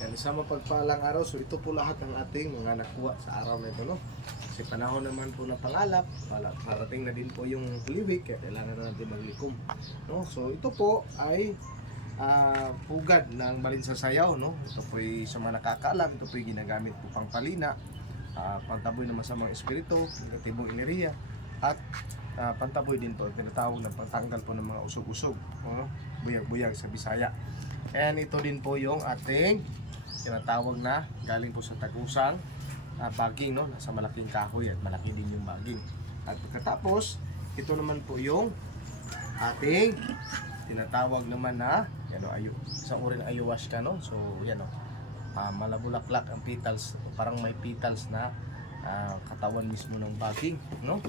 Yan, isang mapagpalang araw. So ito po lahat ng ating mga nakuha sa araw na ito, no? Kasi panahon naman po na pangalap, parating na din po yung Holy Week, kaya kailangan na natin maglikom, no? So ito po ay pugad ng malinsasayaw, no? Ito po ay sa mga nakakaalam, ito po ay ginagamit po pang palina, pantaboy ng masamang espiritu, negatibong enerhiya, at pantaboy din po, tinatawag na pantanggal po ng mga usog-usog, no? Buyag-buyag sa Bisaya. And ito din po yung ating tinatawag na galing po sa tagusang baging, no? Nasa malaking kahoy at malaki din yung baging. At pagkatapos, ito naman po yung ating tinatawag naman na isang uri ng ayahuasca, no? So yan, malabulaklak ang petals, parang may petals na katawan mismo ng baging, no?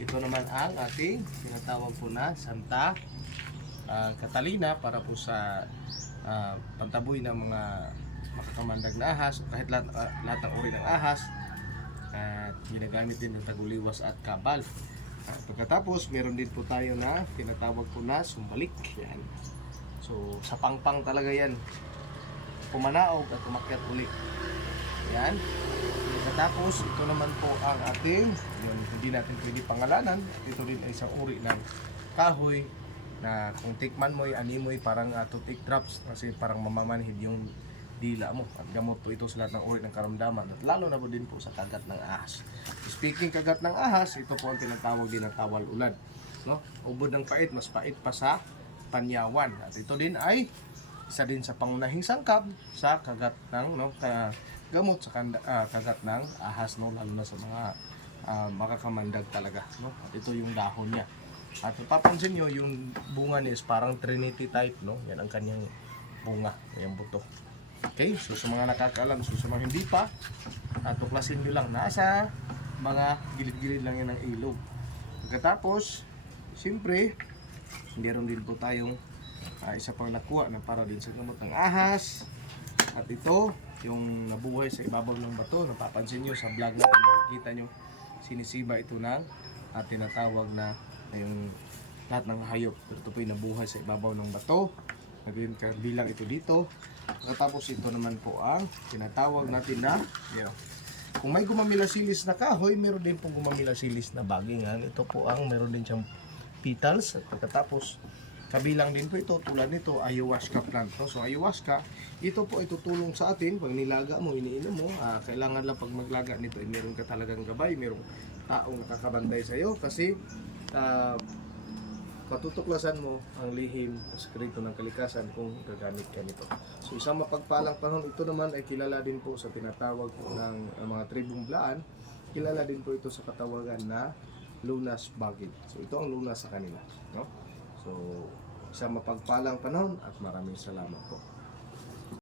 Ito naman ang ating tinatawag po na Santa Catalina para po sa pantaboy ng mga makakamandag na ahas, kahit lahat ng uri ng ahas, at ginagamit din ng taguliwas at kabal. Pagkatapos, meron din po tayo na tinatawag po na sumbalik. Yan. So, sa pangpang talaga yan. Pumanaog at umakyat uli. Yan. Pagkatapos, ito naman po ang ating, hindi natin pwede pangalanan. Ito din ay isang uri ng kahoy na kung tikman mo, animoy parang toothpick drops kasi parang mamamanhid yung dila mo, at gamot po ito sa lahat ng uri ng karamdaman, at lalo na po din po sa kagat ng ahas. Speaking kagat ng ahas, ito po ang tinatawag din na tawal ulad, no? Ubod ng pait, mas pait pa sa panyawan, at ito din ay isa din sa pangunahing sangkap sa kagat ng gamot sa kagat ng ahas, no? Lalo na sa mga makakamandag talaga, no? At ito yung dahon niya. At papansin nyo, yung bunga niya is parang trinity type, no? Yan ang kanyang bunga, yung buto. Okay, so sa mga nakakaalam, so sa mga hindi pa, tuklasin nyo lang, nasa mga gilid-gilid lang yan ng ilog. Pagkatapos, siyempre, meron din po tayong isa pang nakuha na para din sa gamot ng ahas. At ito, yung nabuhay sa ibabaw ng bato, napapansin nyo sa vlog natin, makikita nyo, sinisiba ito ng tinatawag na yung lahat ng hayop. Pero ito po yung nabuhay sa ibabaw ng bato. Bilang ito dito. Tapos ito naman po ang tinatawag natin na kung may gumamilasilis na kahoy, meron din pong gumamilasilis na baging. Ito po ang meron din siyang petals. At pagkatapos kabilang din po ito, tulad nito, ayahuasca plant. So ayahuasca, ito po ay tutulong sa atin pag nilaga mo, iniinom mo. Kailangan lang pag maglaga nito ay meron ka talagang gabay, merong taong nakakabantay sa iyo, kasi matutuklasan mo ang lihim na sekreto ng kalikasan kung gagamit ka nito. So isang mapagpalang panahon, ito naman ay kilala din po sa tinatawag ng mga tribong Blaan. Kilala din po ito sa katawagan na lunas baging. So ito ang lunas sa kanila, no? So isang mapagpalang panahon at maraming salamat po.